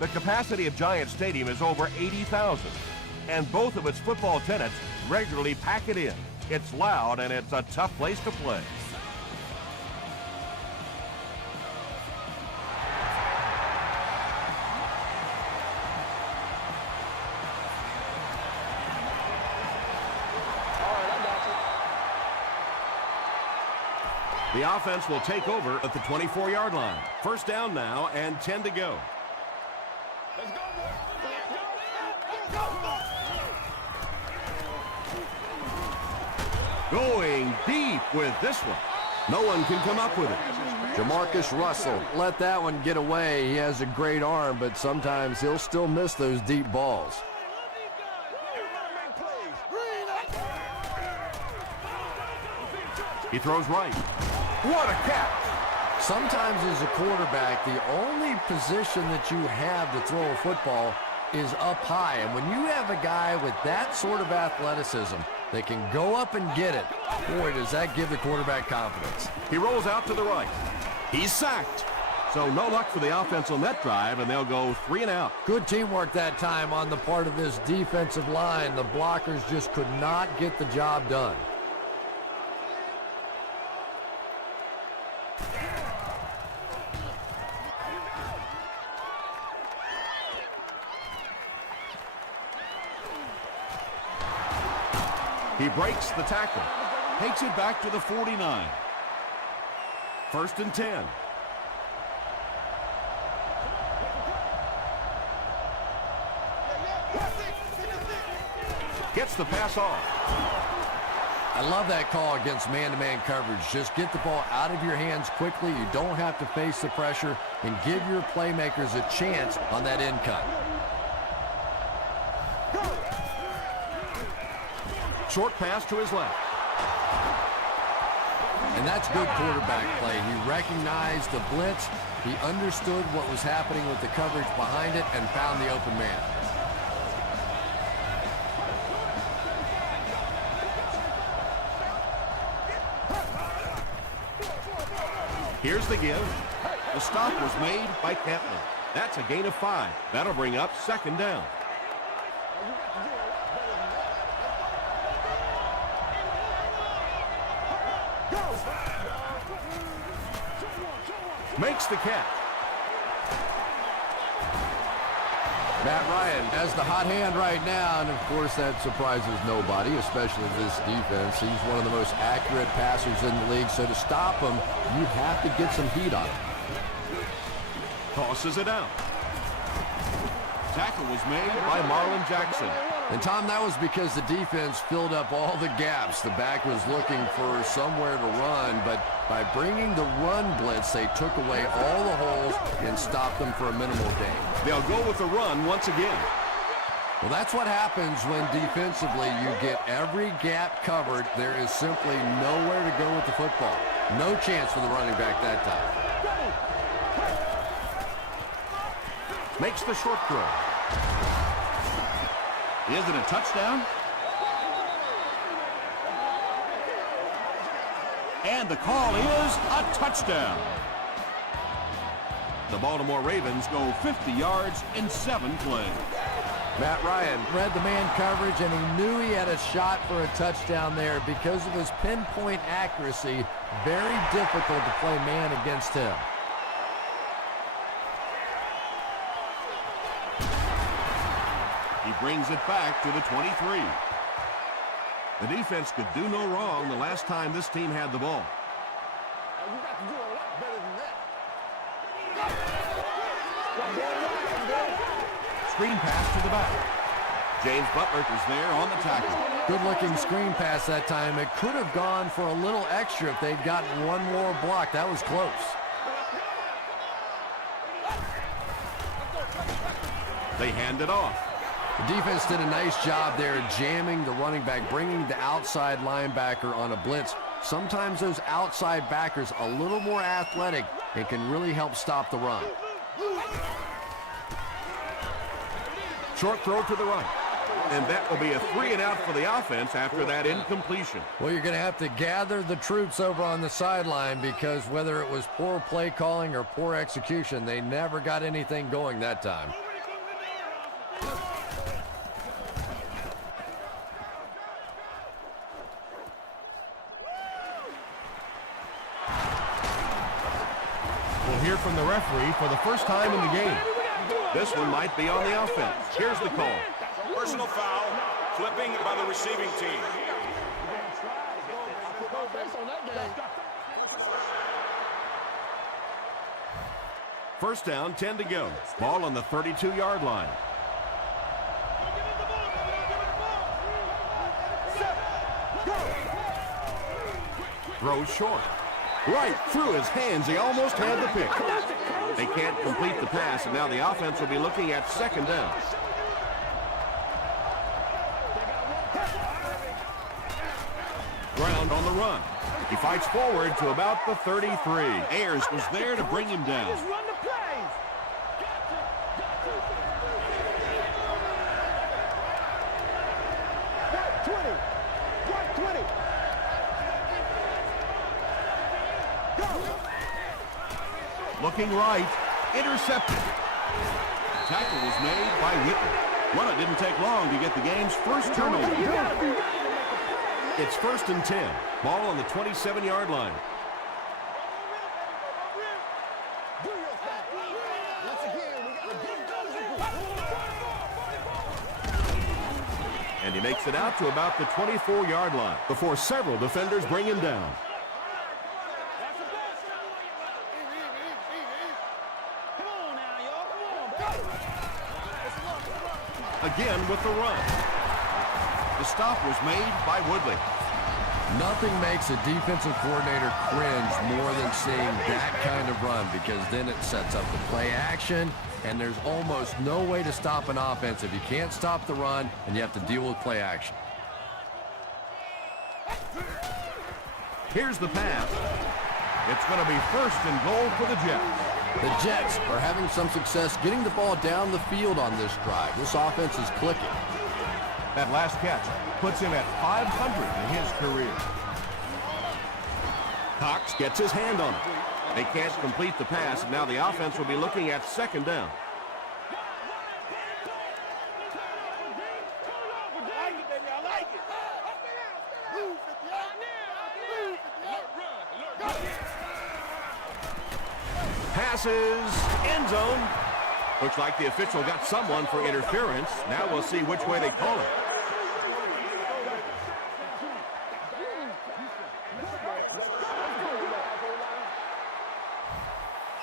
The capacity of Giant Stadium is over 80,000, and both of its football tenants regularly pack it in. It's loud and it's a tough place to play. The offense will take over at the 24-yard line. First down now and 10 to go. Going deep with this one. No one can come up with it. Jamarcus Russell let that one get away. He has a great arm, but sometimes he'll still miss those deep balls. He throws right. What a catch! Sometimes as a quarterback, the only position that you have to throw a football is up high. And when you have a guy with that sort of athleticism that can go up and get it, boy, does that give the quarterback confidence. He rolls out to the right. He's sacked. So no luck for the offense on that drive, and they'll go 3 and out. Good teamwork that time on the part of this defensive line. The blockers just could not get the job done. He breaks the tackle. Takes it back to the 49. First and 10. Gets the pass off. I love that call against man-to-man coverage. Just get the ball out of your hands quickly. You don't have to face the pressure, and give your playmakers a chance on that end cut. Short pass to his left. And that's good quarterback play. He recognized the blitz. He understood what was happening with the coverage behind it and found the open man. Here's the give. The stop was made by Cantlin. That's a gain of 5. That'll bring up second down. Makes the catch. Matt Ryan has the hot hand right now, and of course that surprises nobody, especially this defense. He's one of the most accurate passers in the league, so to stop him, you have to get some heat on him. Tosses it out. Tackle was made by Marlon Jackson. And, Tom, that was because the defense filled up all the gaps. The back was looking for somewhere to run, but by bringing the run blitz, they took away all the holes and stopped them for a minimal gain. They'll go with the run once again. Well, that's what happens when defensively you get every gap covered. There is simply nowhere to go with the football. No chance for the running back that time. Makes the short throw. Is it a touchdown? And the call is a touchdown. The Baltimore Ravens go 50 yards in 7 plays. Matt Ryan read the man coverage, and he knew he had a shot for a touchdown there. Because of his pinpoint accuracy, very difficult to play man against him. He brings it back to the 23. The defense could do no wrong the last time this team had the ball. You got to do a lot better than that. Screen pass to the back. James Butler is there on the tackle. Good-looking screen pass that time. It could have gone for a little extra if they'd gotten one more block. That was close. They hand it off. The defense did a nice job there jamming the running back, bringing the outside linebacker on a blitz. Sometimes those outside backers a little more athletic and can really help stop the run. Short throw to the right. And that will be a 3 and out for the offense after that incompletion. Well, you're going to have to gather the troops over on the sideline, because whether it was poor play calling or poor execution, they never got anything going that time. from the referee for the first time in the game. This one might be on the offense. Here's the call. Personal foul, flipping by the receiving team. First down, 10 to go. Ball on the 32-yard line. Throws short. Right through his hands. He almost had the pick. They can't complete the pass, and now the offense will be looking at second down. Ground on the run. He fights forward to about the 33. Ayers was there to bring him down. Looking right, intercepted. Tackle was made by Whitman. Well, it didn't take long to get the game's first turnover. It's 1st and 10. Ball on the 27-yard line. And he makes it out to about the 24-yard line before several defenders bring him down. Again with the run. The stop was made by Woodley. Nothing makes a defensive coordinator cringe more than seeing that kind of run, because then it sets up the play action, and there's almost no way to stop an offense if you can't stop the run and you have to deal with play action. Here's the pass. It's going to be 1st and goal for the Jets. The Jets are having some success getting the ball down the field on this drive. This offense is clicking. That last catch puts him at 500 in his career. Cox gets his hand on it. They can't complete the pass, and now the offense will be looking at second down. Passes, end zone. Looks like the official got someone for interference. Now we'll see which way they call it.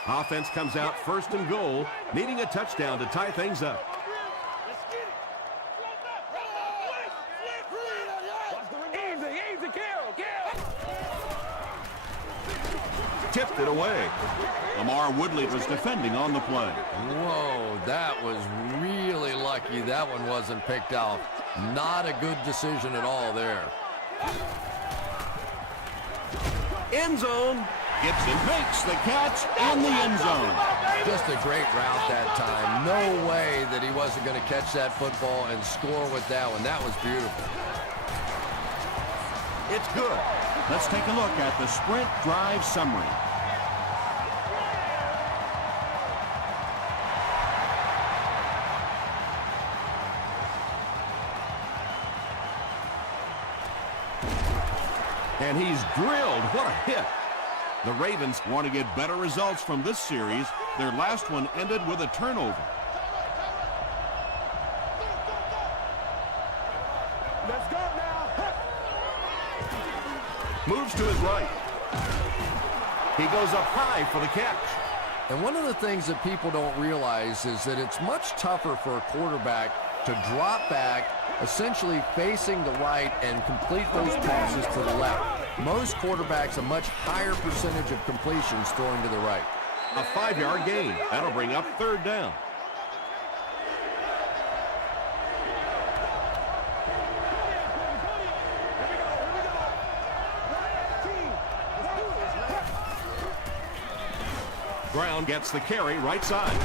Offense comes out 1st and goal, needing a touchdown to tie things up. Tipped it away. Lamar Woodley was defending on the play. Whoa, that was really lucky that one wasn't picked off. Not a good decision at all there. End zone. Gibson makes the catch in the end zone. Just a great route that time. No way that he wasn't going to catch that football and score with that one. That was beautiful. It's good. Let's take a look at the sprint drive summary. And he's drilled. What a hit. The Ravens want to get better results from this series. Their last one ended with a turnover. Let's go now. Moves to his right. He goes up high for the catch. And one of the things that people don't realize is that it's much tougher for a quarterback to drop back, essentially facing the right, and complete those passes to the left. Most quarterbacks, a much higher percentage of completions throwing to the right. A 5-yard gain. That'll bring up 3rd down. Brown gets the carry right side.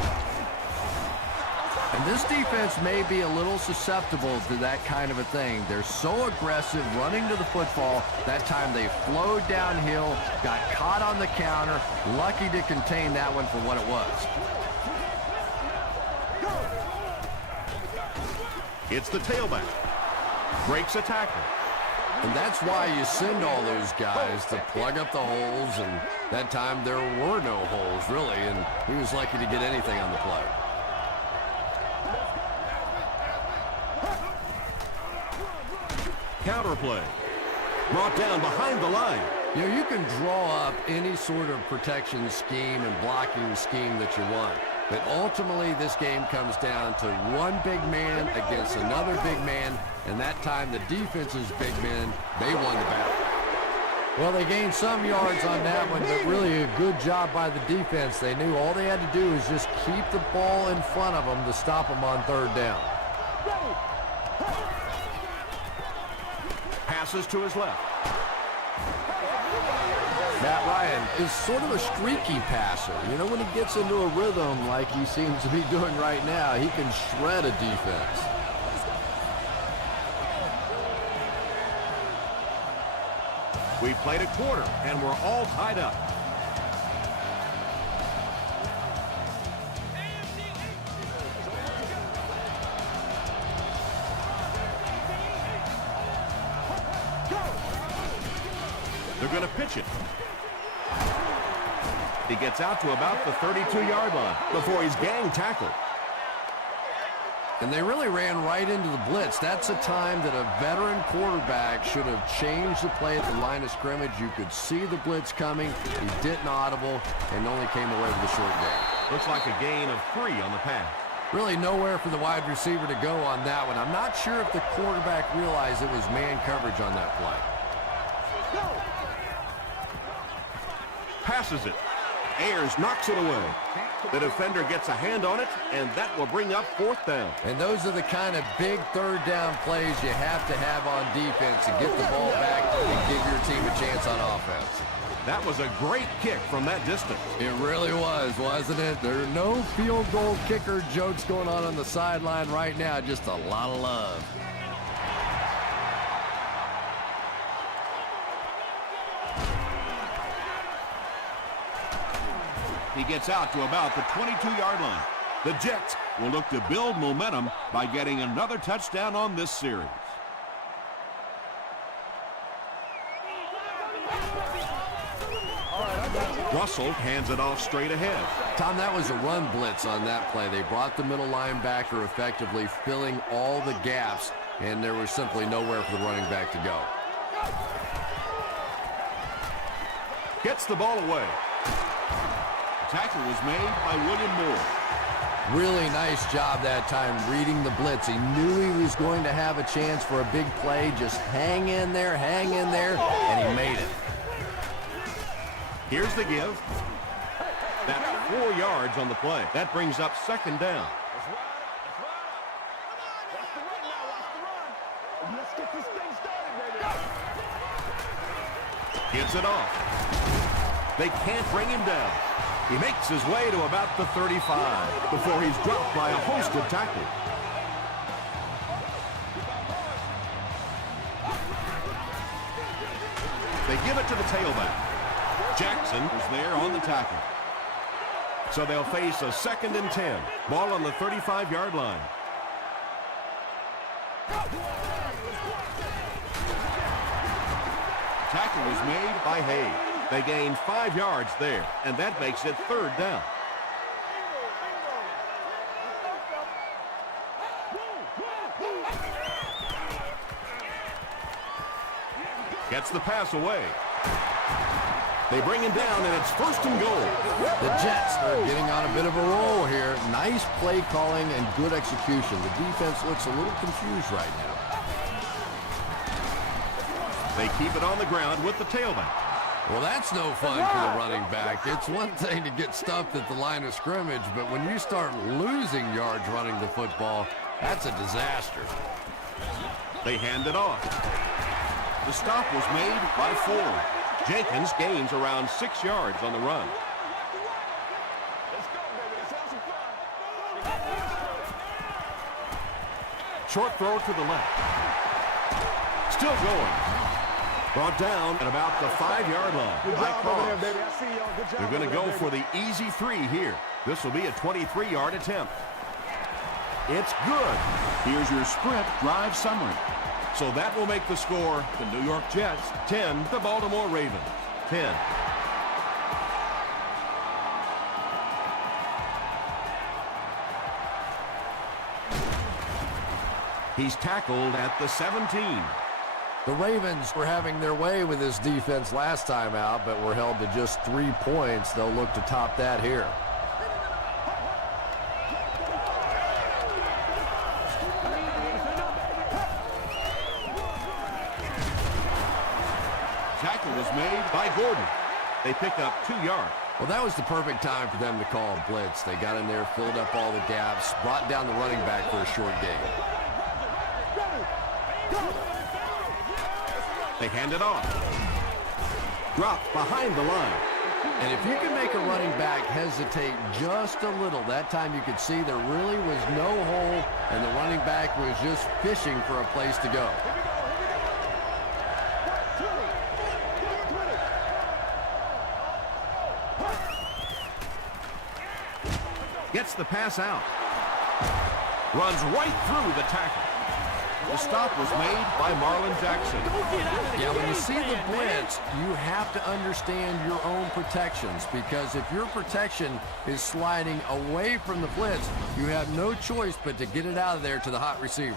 And this defense may be a little susceptible to that kind of a thing. They're so aggressive running to the football. That time they flowed downhill, got caught on the counter, lucky to contain that one for what it was. It's the tailback. Breaks a tackle. And that's why you send all those guys to plug up the holes, and that time there were no holes, really, and he was lucky to get anything on the play. Counter play. Brought down behind the line. You know, you can draw up any sort of protection scheme and blocking scheme that you want. But ultimately, this game comes down to one big man against another big man, and that time the defense's big men, they won the battle. Well, they gained some yards on that one, but really a good job by the defense. They knew all they had to do was just keep the ball in front of them to stop them on third down. Passes to his left. Matt Ryan is sort of a streaky passer. You know, when he gets into a rhythm like he seems to be doing right now, he can shred a defense. We played a quarter, and we're all tied up. They're going to pitch it. He gets out to about the 32-yard line before he's gang tackled. And they really ran right into the blitz. That's a time that a veteran quarterback should have changed the play at the line of scrimmage. You could see the blitz coming. He didn't audible and only came away with a short gain. Looks like a gain of 3 on the pass. Really nowhere for the wide receiver to go on that one. I'm not sure if the quarterback realized it was man coverage on that play. Passes it. Ayers knocks it away. The defender gets a hand on it, and that will bring up 4th down. And those are the kind of big third down plays you have to have on defense to get the ball back and give your team a chance on offense. That was a great kick from that distance. It really was, wasn't it? There are no field goal kicker jokes going on the sideline right now. Just a lot of love. He gets out to about the 22-yard line. The Jets will look to build momentum by getting another touchdown on this series. Russell hands it off straight ahead. Tom, that was a run blitz on that play. They brought the middle linebacker effectively filling all the gaps, and there was simply nowhere for the running back to go. Gets the ball away. Tackle was made by William Moore. Really nice job that time reading the blitz. He knew he was going to have a chance for a big play. Just hang in there, and he made it. Here's the give. That's 4 yards on the play. That brings up 2nd down. Gets it off. They can't bring him down. He makes his way to about the 35 before he's dropped by a host of tackles. They give it to the tailback. Jackson is there on the tackle. So they'll face a 2nd and 10. Ball on the 35-yard line. Tackle was made by Hayes. They gained 5 yards there, and that makes it 3rd down. Gets the pass away. They bring him down, and it's 1st and goal. The Jets are getting on a bit of a roll here. Nice play calling and good execution. The defense looks a little confused right now. They keep it on the ground with the tailback. Well, that's no fun for the running back. It's one thing to get stuffed at the line of scrimmage, but when you start losing yards running the football, that's a disaster. They hand it off. The stop was made by Ford. Jenkins gains around 6 yards on the run. Short throw to the left. Still going. Brought down at about the 5-yard line. Good job over there, baby. I see y'all. Good job. They're going to over go there, for baby. the easy 3 here. This will be a 23-yard attempt. It's good. Here's your sprint drive summary. So that will make the score the New York Jets 10, the Baltimore Ravens 10. He's tackled at the 17. The Ravens were having their way with this defense last time out, but were held to just 3 points. They'll look to top that here. Tackle was made by Gordon. They pick up 2 yards. Well, that was the perfect time for them to call a blitz. They got in there, filled up all the gaps, brought down the running back for a short gain. They hand it off. Dropped behind the line. And if you can make a running back hesitate just a little, that time you could see there really was no hole, and the running back was just fishing for a place to go. Gets the pass out. Runs right through the tackle. The stop was made by Marlon Jackson. Yeah, when you see the blitz, you have to understand your own protections, because if your protection is sliding away from the blitz, you have no choice but to get it out of there to the hot receiver.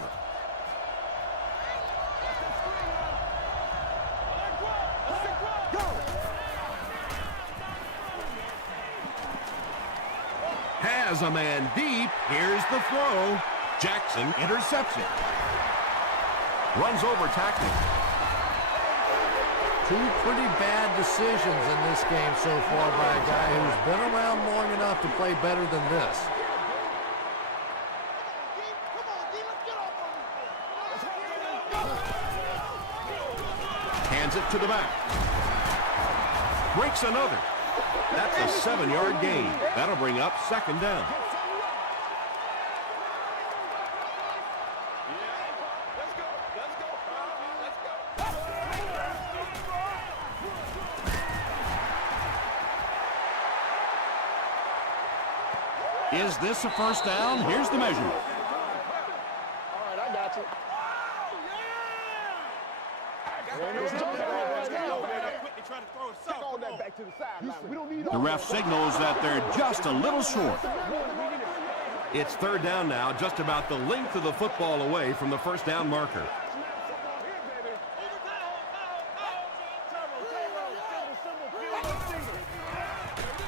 Has a man deep. Here's the throw. Jackson intercepts it. Runs over tackling. 2 pretty bad decisions in this game so far by a guy who's been around long enough to play better than this. Hands it to the back. Breaks another. That's a 7-yard gain. That'll bring up 2nd down. Is this a first down? Here's the measurement. All right, I got you. The ref signals that they're just a little short. It's 3rd down now, just about the length of the football away from the first down marker.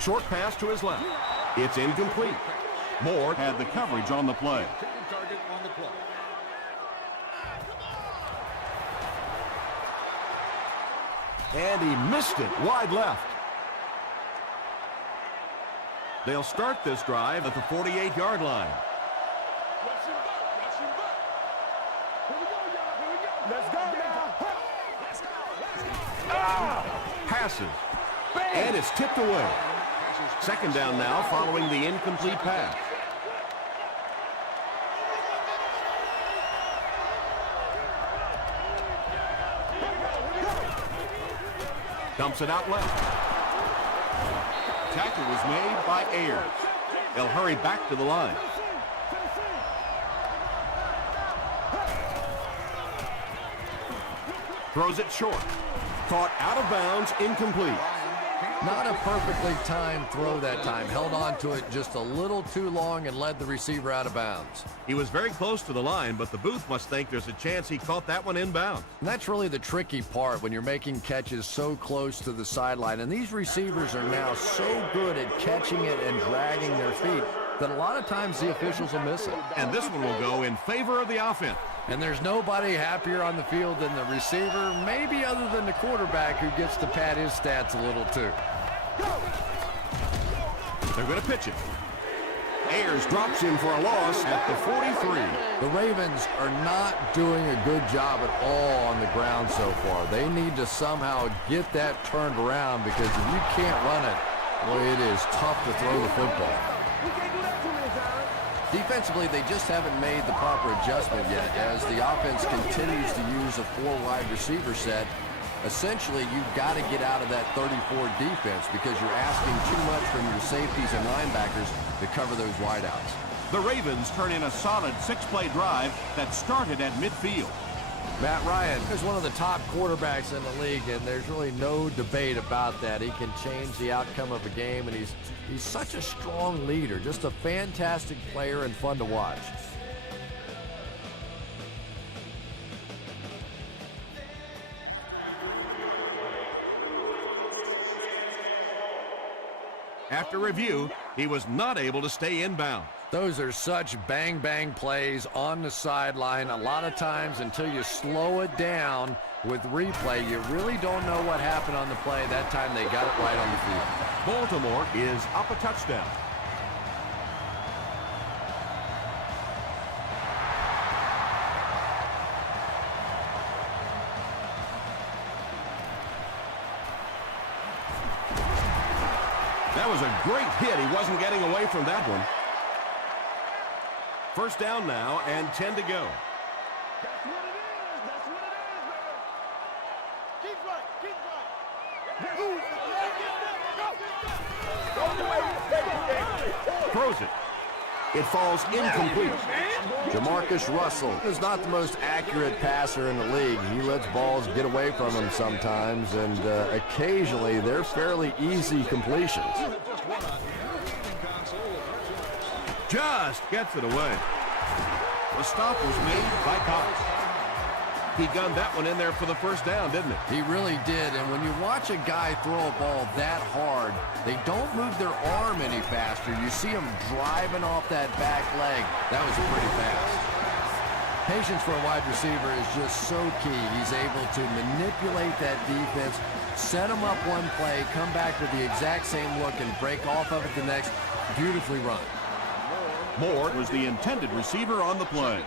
Short pass to his left. It's incomplete. Moore had the coverage on the play. And he missed it wide left. They'll start this drive at the 48-yard line. Let's go now. Passes. And it's tipped away. 2nd down now following the incomplete pass. Dumps it out left. Tackle was made by Ayers. They'll hurry back to the line. Throws it short. Caught out of bounds, incomplete. Not a perfectly timed throw that time. Held on to it just a little too long and led the receiver out of bounds. He was very close to the line, but the booth must think there's a chance he caught that one inbound. And that's really the tricky part when you're making catches so close to the sideline. And these receivers are now so good at catching it and dragging their feet that a lot of times the officials will miss it. And this one will go in favor of the offense. And there's nobody happier on the field than the receiver, maybe other than the quarterback, who gets to pad his stats a little too. They're going to pitch it. Ayers drops him for a loss at the 43. The Ravens are not doing a good job at all on the ground so far. They need to somehow get that turned around, because if you can't run it, boy, it is tough to throw the football. Defensively, they just haven't made the proper adjustment yet as the offense continues to use a 4-wide receiver set. Essentially, you've got to get out of that 34 defense because you're asking too much from your safeties and linebackers to cover those wideouts. The Ravens turn in a solid 6-play drive that started at midfield. Matt Ryan is one of the top quarterbacks in the league, and there's really no debate about that. He can change the outcome of a game, and he's such a strong leader, just a fantastic player and fun to watch. After review, he was not able to stay inbound. Those are such bang-bang plays on the sideline. A lot of times, until you slow it down with replay, you really don't know what happened on the play. That time they got it right on the field. Baltimore is up a touchdown. That was a great hit. He wasn't getting away from that one. First down now and 10 to go. That's what it is. That's what it is, man. Keep right. Keep right. Throws it. It falls incomplete. Jamarcus Russell is not the most accurate passer in the league. He lets balls get away from him sometimes, and occasionally they're fairly easy completions. Just gets it away. The stop was made by Cox. He gunned that one in there for the first down, didn't he? He really did, and when you watch a guy throw a ball that hard, they don't move their arm any faster. You see them driving off that back leg. That was pretty fast. Patience for a wide receiver is just so key. He's able to manipulate that defense, set them up one play, come back with the exact same look, and break off of it the next. Beautifully run. Moore was the intended receiver on the play.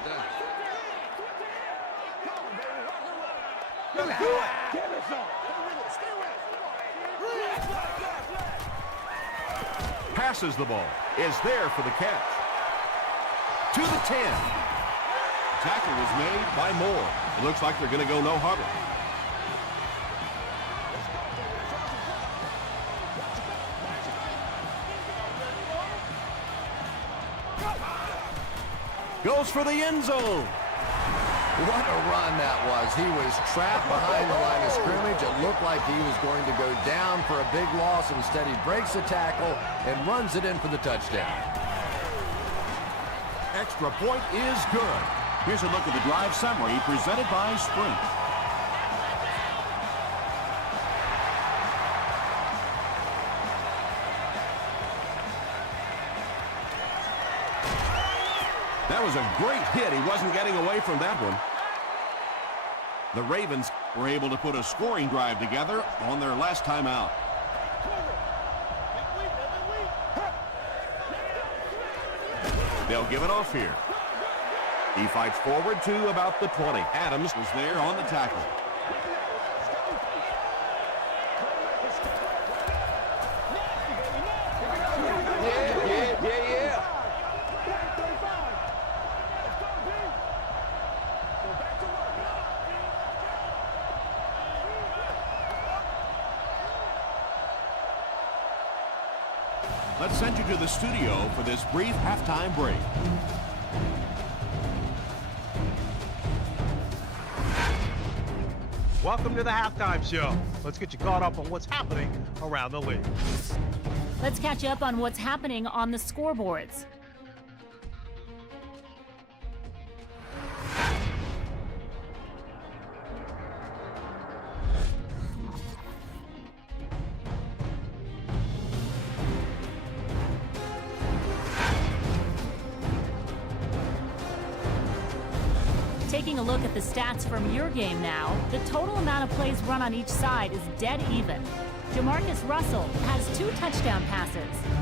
Passes the ball. Is there for the catch. To the 10. Tackle was made by Moore. It looks like they're going to go no huddle. Goes for the end zone. What a run that was. He was trapped behind the line of scrimmage. It looked like he was going to go down for a big loss. Instead, he breaks the tackle and runs it in for the touchdown. Extra point is good. Here's a look at the drive summary presented by Sprint. That was a great hit. He wasn't getting away from that one. The Ravens were able to put a scoring drive together on their last time out. They'll give it off here. He fights forward to about the 20. Adams was there on the tackle. Yeah. Let's send you to the studio for this brief halftime break. Welcome to the halftime show. Let's get you caught up on what's happening around the league. Let's catch up on what's happening on the scoreboards. Taking a look at the stats from your game now, the total amount of plays run on each side is dead even. Jamarcus Russell has 2 touchdown passes.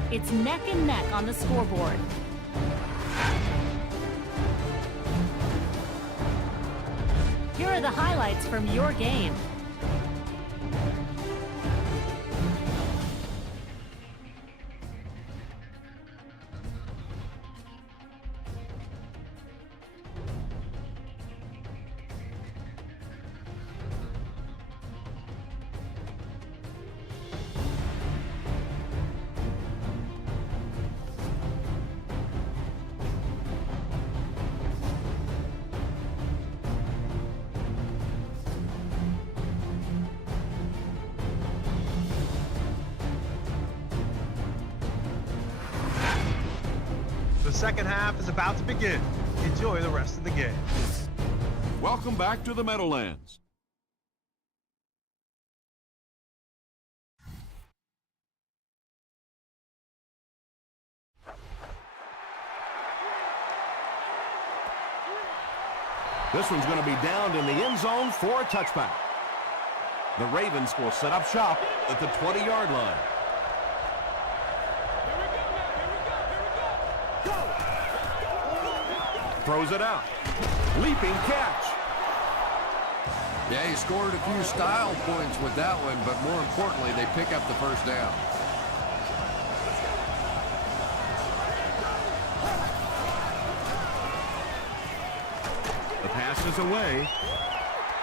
It's neck and neck on the scoreboard. Here are the highlights from your game. second half is about to begin. Enjoy the rest of the game. Welcome back to the Meadowlands. This one's going to be downed in the end zone for a touchback. The Ravens will set up shop at the 20-yard line. Throws it out. Leaping catch. Yeah, he scored a few style points with that one, but more importantly, they pick up the first down. The pass is away.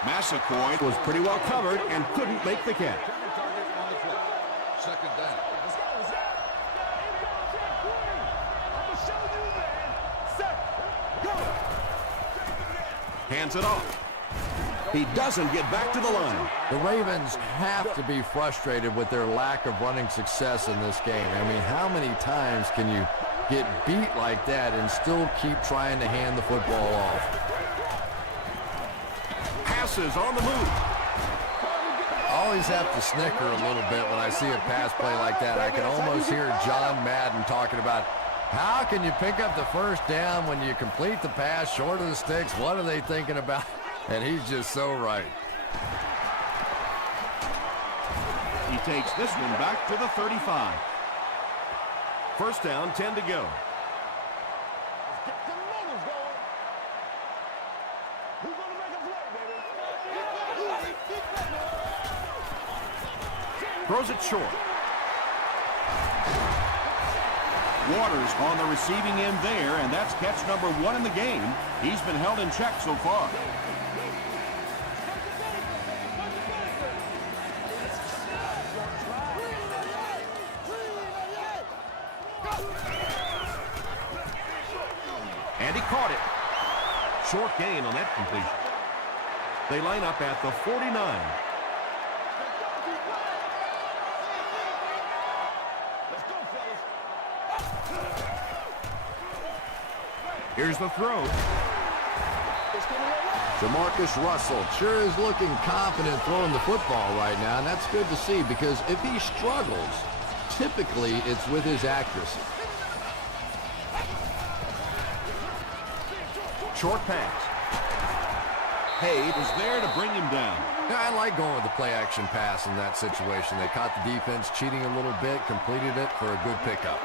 Massaquoi was pretty well covered and couldn't make the catch. Second down. Hands it off. He doesn't get back to the line. The Ravens have to be frustrated with their lack of running success in this game. I mean, how many times can you get beat like that and still keep trying to hand the football off? Passes on the move. I always have to snicker a little bit when I see a pass play like that. I can almost hear John Madden talking about how can you pick up the first down when you complete the pass short of the sticks? What are they thinking about? And he's just so right. He takes this one back to the 35. First down, 10 to go. Throws it short. Waters on the receiving end there, and that's catch number 1 in the game. He's been held in check so far. And he caught it. Short gain on that completion. They line up at the 49. Here's the throw. Jamarcus Russell sure is looking confident throwing the football right now, and that's good to see because if he struggles, typically it's with his accuracy. Short pass. Hayes was there to bring him down. Yeah, I like going with the play-action pass in that situation. They caught the defense cheating a little bit, completed it for a good pickup.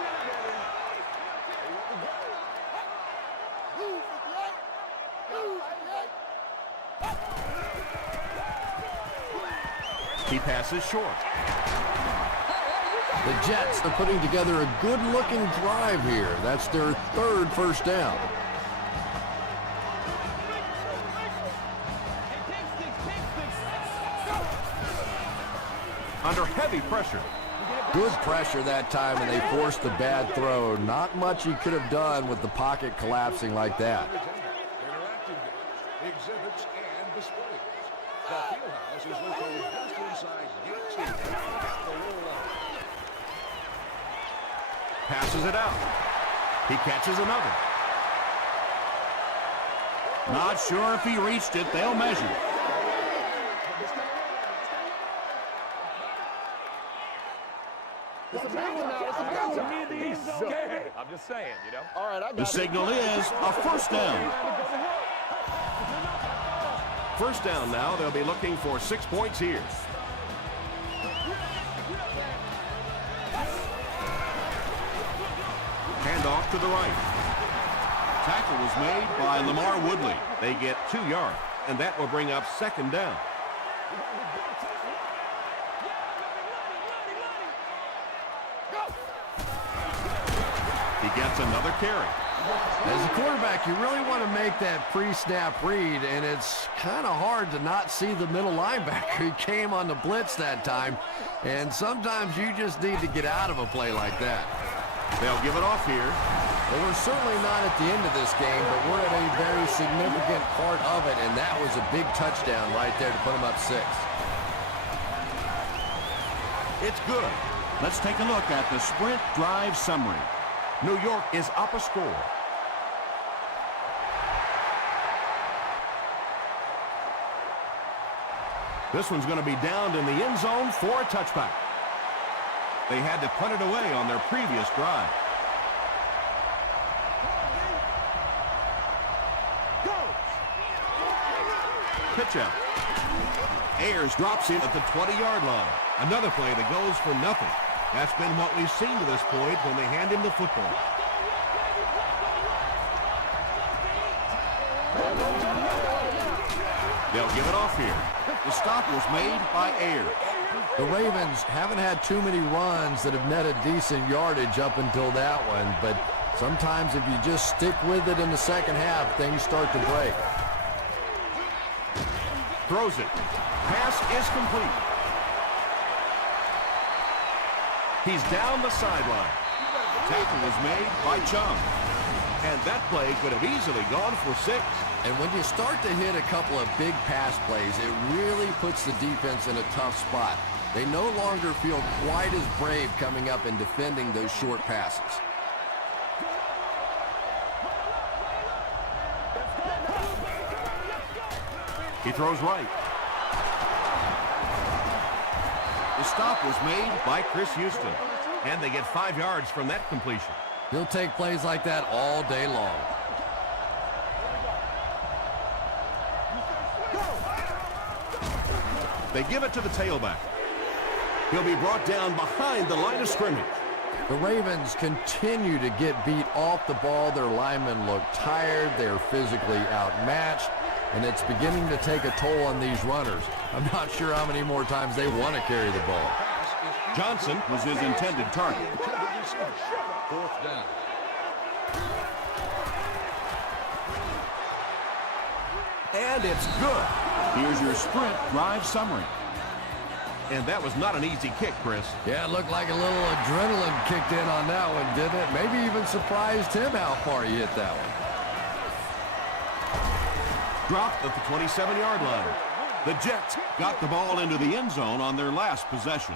He passes short. The Jets are putting together a good-looking drive here. That's their third first down. Under heavy pressure. Good pressure that time, and they forced the bad throw. Not much he could have done with the pocket collapsing like that. Interactive exhibits and displays. The Fieldhouse is located just inside Gate 2 at the lower level. Passes it out. He catches another. Not sure if he reached it. They'll measure. It's a big one now. It's a big one. I'm just saying, you know. All right, I got The signal is a first down. First down now. They'll be looking for 6 points here. Handoff to the right. Tackle was made by Lamar Woodley. They get 2 yards, and that will bring up second down. He gets another carry. As a quarterback, you really want to make that pre-snap read, and it's kind of hard to not see the middle linebacker. He came on the blitz that time, and sometimes you just need to get out of a play like that. They'll give it off here. Well, we're certainly not at the end of this game, but we're at a very significant part of it, and that was a big touchdown right there to put them up 6. It's good. Let's take a look at the sprint drive summary. New York is up a score. This one's going to be downed in the end zone for a touchback. They had to punt it away on their previous drive. Pitch out. Ayers drops in at the 20-yard line. Another play that goes for nothing. That's been what we've seen to this point when they hand him the football. They'll give it off here. The stop was made by Ayers. The Ravens haven't had too many runs that have netted decent yardage up until that one, but sometimes if you just stick with it in the second half, things start to break. Throws it. Pass is complete. He's down the sideline. Tackle is made by Chung. And that play could have easily gone for 6. And when you start to hit a couple of big pass plays, it really puts the defense in a tough spot. They no longer feel quite as brave coming up and defending those short passes. He throws right. The stop was made by Chris Houston. And they get 5 yards from that completion. He'll take plays like that all day long. They give it to the tailback. He'll be brought down behind the line of scrimmage. The Ravens continue to get beat off the ball. Their linemen look tired. They're physically outmatched. And it's beginning to take a toll on these runners. I'm not sure how many more times they want to carry the ball. Johnson was his intended target. 4th down. And it's good. Here's your sprint drive summary. And that was not an easy kick, Chris. Yeah, it looked like a little adrenaline kicked in on that one, didn't it? Maybe even surprised him how far he hit that one. Dropped at the 27-yard line. The Jets got the ball into the end zone on their last possession.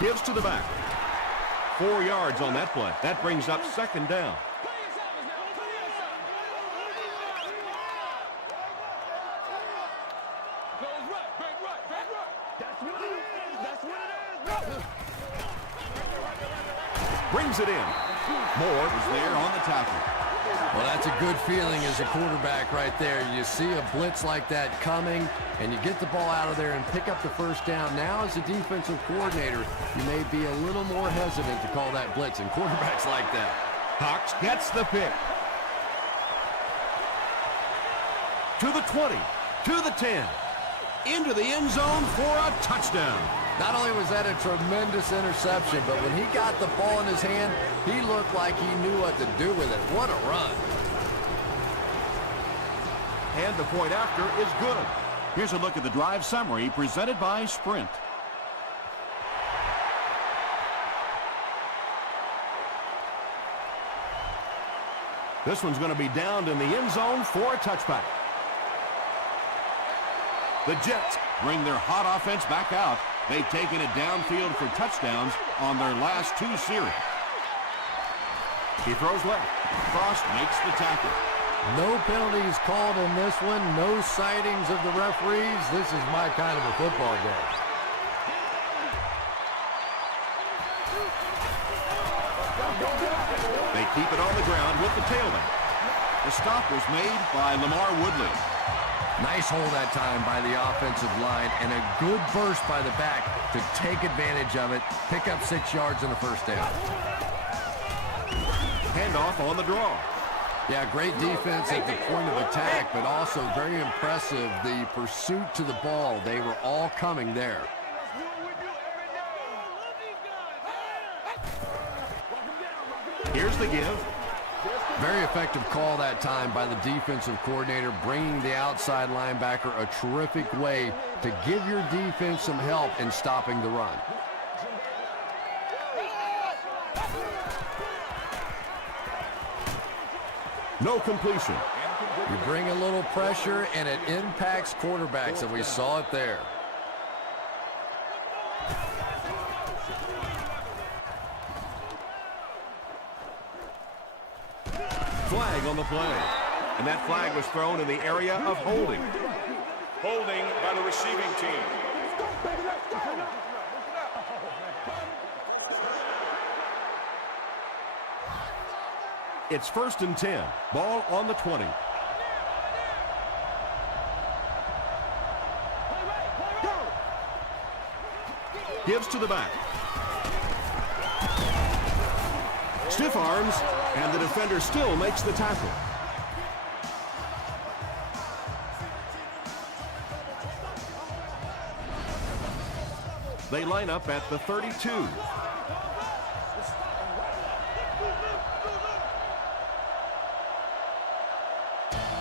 Gives to the back. 4 yards on that play. That brings up 2nd down. Brings it in. Moore is there on the tackle. Well, that's a good feeling as a quarterback right there. You see a blitz like that coming, and you get the ball out of there and pick up the first down. Now, as a defensive coordinator, you may be a little more hesitant to call that blitz, and quarterbacks like that. Cox gets the pick. To the 20, to the 10, into the end zone for a touchdown. Not only was that a tremendous interception, but when he got the ball in his hand, he looked like he knew what to do with it. What a run. And the point after is good. Here's a look at the drive summary presented by Sprint. This one's going to be downed in the end zone for a touchback. The Jets bring their hot offense back out. They've taken it downfield for touchdowns on their last 2 series. He throws left. Frost makes the tackle. No penalties called in this one. No sightings of the referees. This is my kind of a football game. They keep it on the ground with the tailback. The stop was made by Lamar Woodley. Nice hold that time by the offensive line, and a good burst by the back to take advantage of it, pick up 6 yards and a first down. Handoff on the draw. Yeah, great defense at the point of attack, but also very impressive, the pursuit to the ball. They were all coming there. Here's the give. Very effective call that time by the defensive coordinator, bringing the outside linebacker a terrific way to give your defense some help in stopping the run. No completion. You bring a little pressure, and it impacts quarterbacks, and we saw it there. Flag on the play. And that flag was thrown in the area of holding. Holding by the receiving team. It's 1st and 10. Ball on the 20. Gives to the back. Stiff arms, and the defender still makes the tackle. They line up at the 32.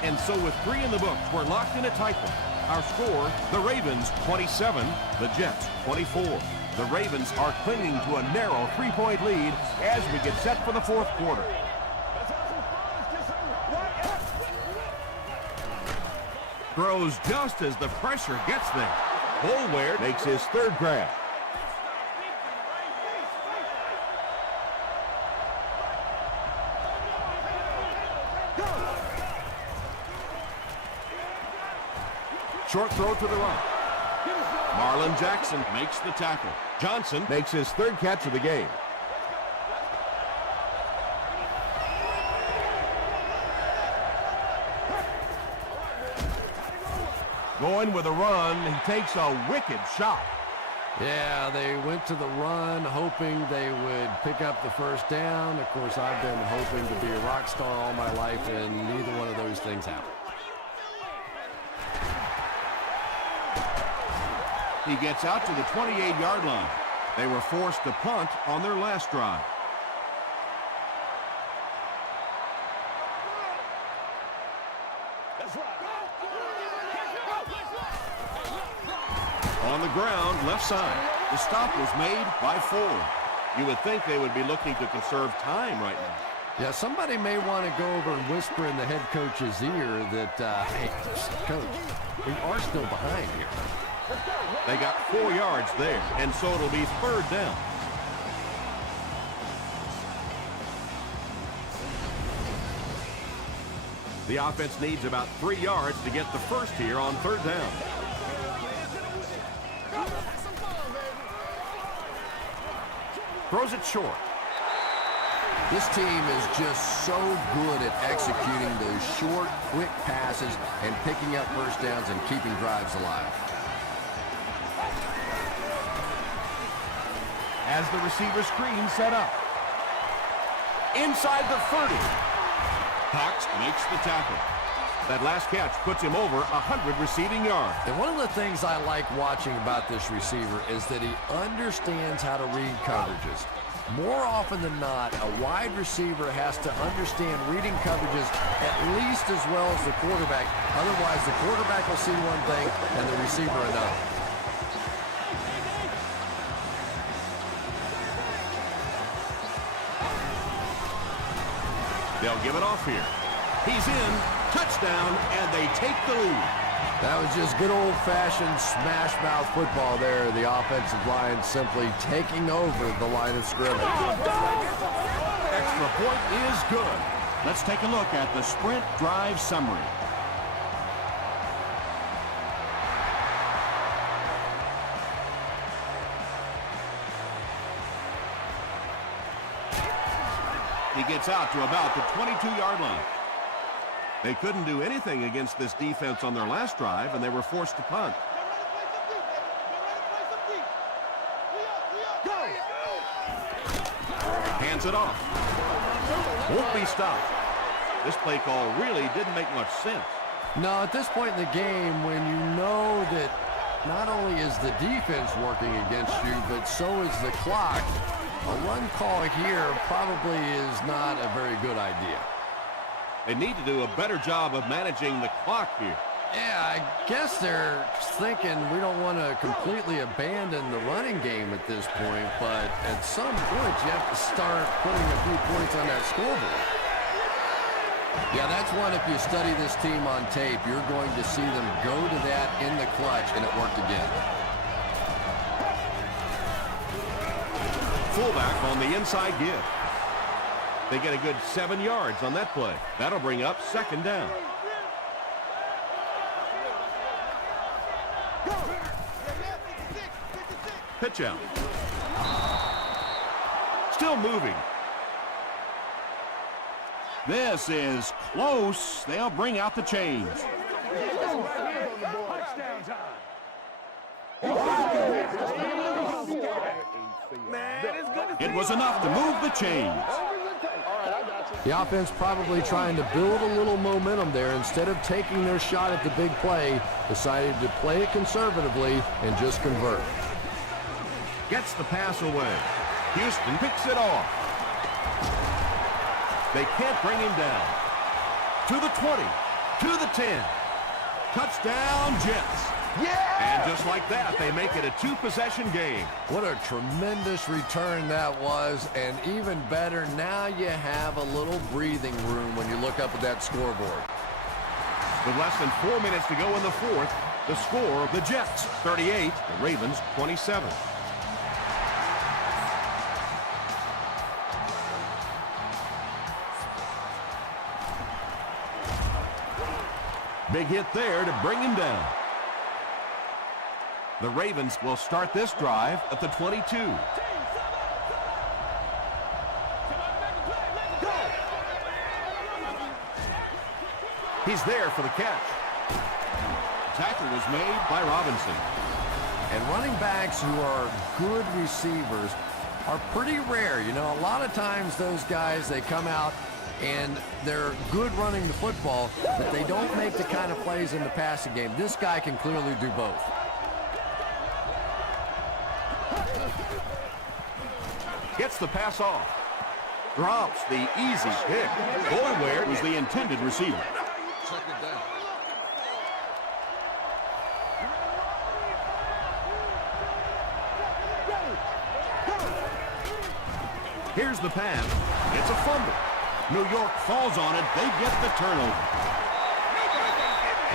And so with 3 in the books, we're locked in a tight one. Our score, the Ravens 27, the Jets 24. The Ravens are clinging to a narrow 3-point lead as we get set for the 4th quarter. Throws just as the pressure gets there. Boulware makes his 3rd grab. Short throw to the right. Marlon Jackson makes the tackle. Johnson makes his 3rd catch of the game. Going with a run, he takes a wicked shot. Yeah, they went to the run, hoping they would pick up the 1st down. Of course, I've been hoping to be a rock star all my life, and neither one of those things happened. He gets out to the 28-yard line. They were forced to punt on their last drive. On the ground, left side. The stop was made by Ford. You would think they would be looking to conserve time right now. Yeah, somebody may want to go over and whisper in the head coach's ear that, hey, coach, we are still behind here. They got 4 yards there, and so it'll be 3rd down. The offense needs about 3 yards to get the 1st here on 3rd down. Throws it short. This team is just so good at executing those short, quick passes and picking up 1st downs and keeping drives alive. As the receiver screen set up. Inside the 30. Cox makes the tackle. That last catch puts him over 100 receiving yards. And one of the things I like watching about this receiver is that he understands how to read coverages. More often than not, a wide receiver has to understand reading coverages at least as well as the quarterback. Otherwise, the quarterback will see one thing and the receiver another. They'll give it off here. He's in, touchdown, and they take the lead. That was just good old-fashioned smash-mouth football there. The offensive line simply taking over the line of scrimmage. Extra point is good. Let's take a look at the sprint drive summary. He gets out to about the 22-yard line. They couldn't do anything against this defense on their last drive, and they were forced to punt. Hands it off. Won't be stopped. This play call really didn't make much sense. No, at this point in the game, when you know that not only is the defense working against you, but so is the clock, a run call here probably is not a very good idea. They need to do a better job of managing the clock here. Yeah, I guess they're thinking we don't want to completely abandon the running game at this point, but at some point you have to start putting a few points on that scoreboard. Yeah, that's one, if you study this team on tape, you're going to see them go to that in the clutch, and it worked again. Fullback on the inside give. They get a good 7 yards on that play. That'll bring up 2nd down. Pitch out. Still moving. This is close. They'll bring out the chains. It was enough to move the chains. The offense probably trying to build a little momentum there. Instead of taking their shot at the big play, decided to play it conservatively and just convert. Gets the pass away. Houston picks it off. They can't bring him down. To the 20. To the 10. Touchdown, Jets. Yeah! And just like that, they make it a 2-possession game. What a tremendous return that was, and even better, now you have a little breathing room when you look up at that scoreboard. With less than 4 minutes to go in the 4th, the score, the Jets 38, the Ravens 27. Big hit there to bring him down. The Ravens will start this drive at the 22. He's there for the catch. Tackle was made by Robinson. And running backs who are good receivers are pretty rare. You know, a lot of times those guys, they come out and they're good running the football, but they don't make the kind of plays in the passing game. This guy can clearly do both. Gets the pass off. Drops the easy pick. Going where was the intended receiver. 2nd down. Here's the pass. It's a fumble. New York falls on it. They get the turnover.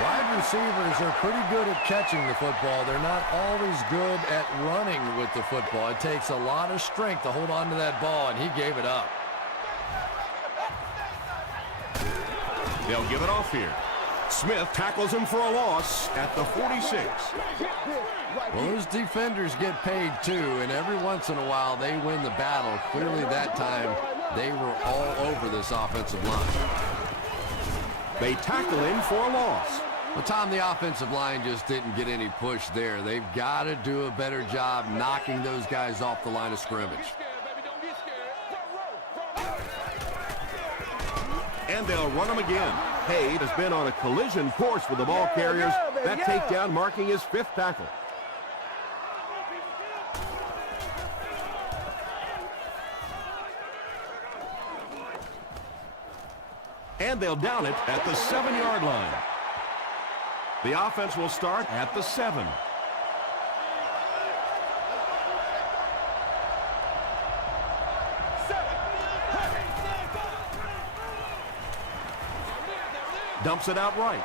Wide receivers are pretty good at catching the football. They're not always good at running with the football. It takes a lot of strength to hold on to that ball, and he gave it up. They'll give it off here. Smith tackles him for a loss at the 46. Well, those defenders get paid too, and every once in a while they win the battle. Clearly that time they were all over this offensive line. They tackle him for a loss. Well, Tom, the offensive line just didn't get any push there. They've got to do a better job knocking those guys off the line of scrimmage. And they'll run him again. Hayes has been on a collision course with the ball carriers. That takedown marking his 5th tackle. And they'll down it at the 7-yard line. The offense will start at the 7. Dumps it out right.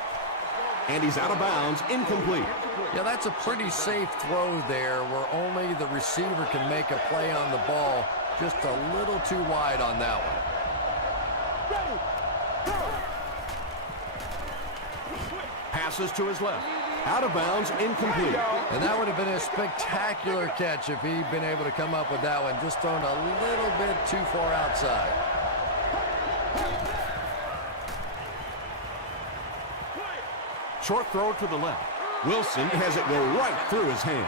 And he's out of bounds, incomplete. Yeah, that's a pretty safe throw there where only the receiver can make a play on the ball. Just a little too wide on that one. Passes to his left. Out of bounds, incomplete. And that would have been a spectacular catch if he'd been able to come up with that one. Just thrown a little bit too far outside. Short throw to the left. Wilson has it go right through his hand.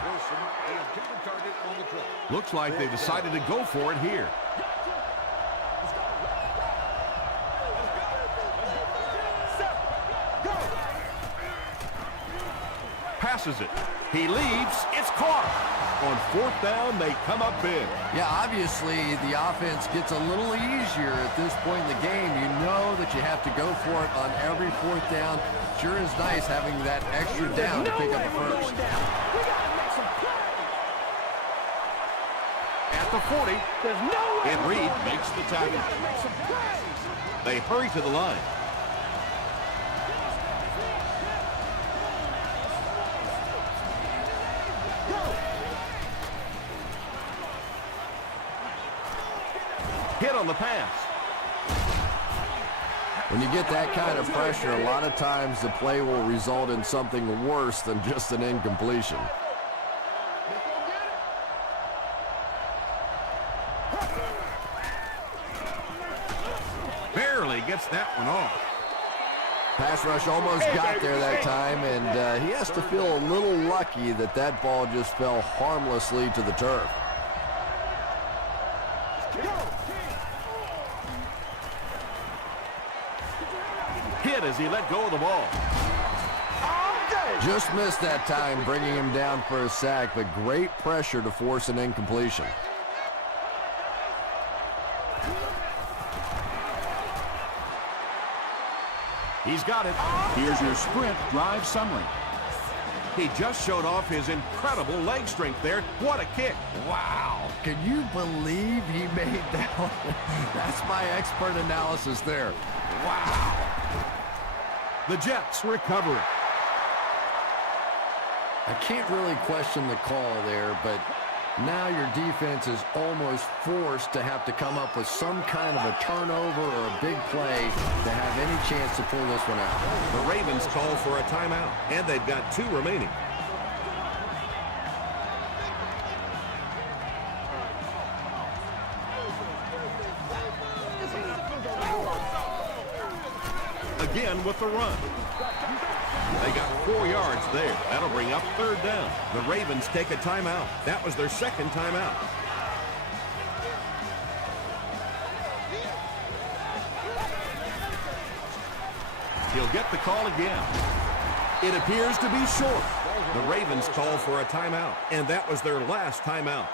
Looks like they decided to go for it here. Passes it. He leads. It's caught. On 4th down, they come up big. Yeah, obviously the offense gets a little easier at this point in the game. You know that you have to go for it on every 4th down. Sure is nice having that extra down to pick up a first. At the 40, and Reed makes the tackle. They hurry to the line. Hit on the pass. When you get that kind of pressure, a lot of times the play will result in something worse than just an incompletion. Barely gets that one off. Pass rush almost got there that time, and he has to feel a little lucky that that ball just fell harmlessly to the turf. Hit as he let go of the ball. Just missed that time, bringing him down for a sack, but great pressure to force an incompletion. He's got it. Here's your sprint drive summary. He just showed off his incredible leg strength there. What a kick. Wow. Can you believe he made that one? That's my expert analysis there. Wow. The Jets recover it. I can't really question the call there, but now your defense is almost forced to have to come up with some kind of a turnover or a big play to have any chance to pull this one out. The Ravens call for a timeout, and they've got 2 remaining. Again with the run. They got 4 yards there. That'll bring up 3rd down. The Ravens take a timeout. That was their 2nd timeout. He'll get the call again. It appears to be short. The Ravens call for a timeout, and that was their last timeout.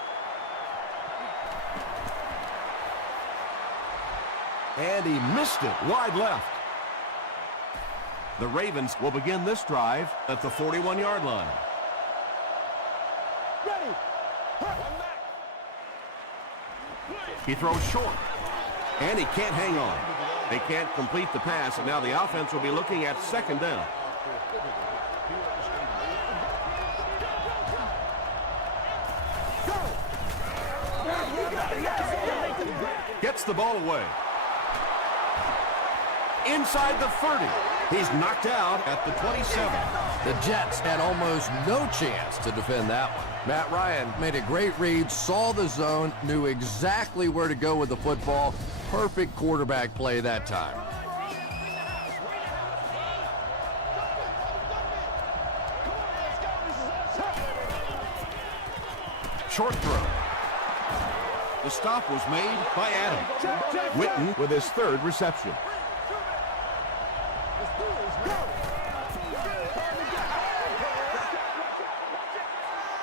And he missed it wide left. The Ravens will begin this drive at the 41-yard line. He throws short, and he can't hang on. They can't complete the pass, and now the offense will be looking at 2nd down. Gets the ball away. Inside the 30. He's knocked out at the 27. The Jets had almost no chance to defend that one. Matt Ryan made a great read, saw the zone, knew exactly where to go with the football. Perfect quarterback play that time. Short throw. The stop was made by Adams. Witten with his 3rd reception.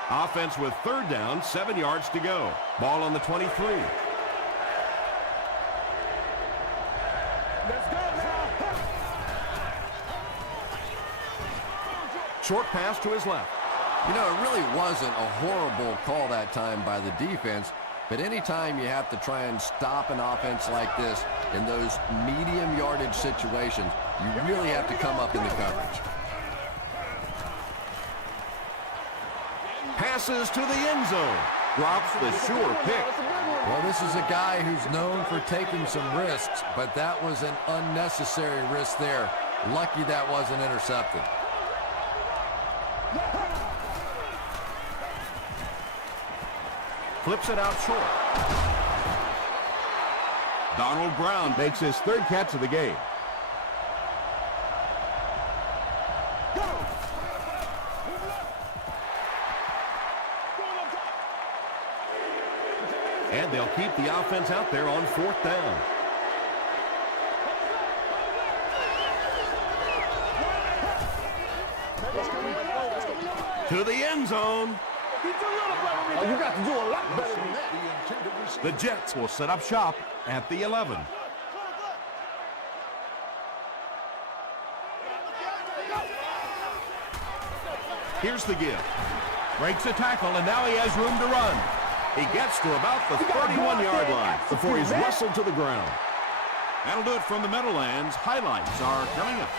Offense with 3rd down, 7 yards to go. Ball on the 23. Short pass to his left. You know, it really wasn't a horrible call that time by the defense, but anytime you have to try and stop an offense like this in those medium yardage situations, you really have to come up in the coverage. Passes to the end zone. Drops the sure pick. Well, this is a guy who's known for taking some risks, but that was an unnecessary risk there. Lucky that wasn't intercepted. Flips it out short. Donald Brown makes his 3rd catch of the game. And they'll keep the offense out there on 4th down. To the end zone. Oh, you got to do a lot better than that. The Jets will set up shop at the 11. Here's the give. Breaks a tackle, and now he has room to run. He gets to about the 31-yard line before he's wrestled to the ground. That'll do it from the Meadowlands. Highlights are coming up.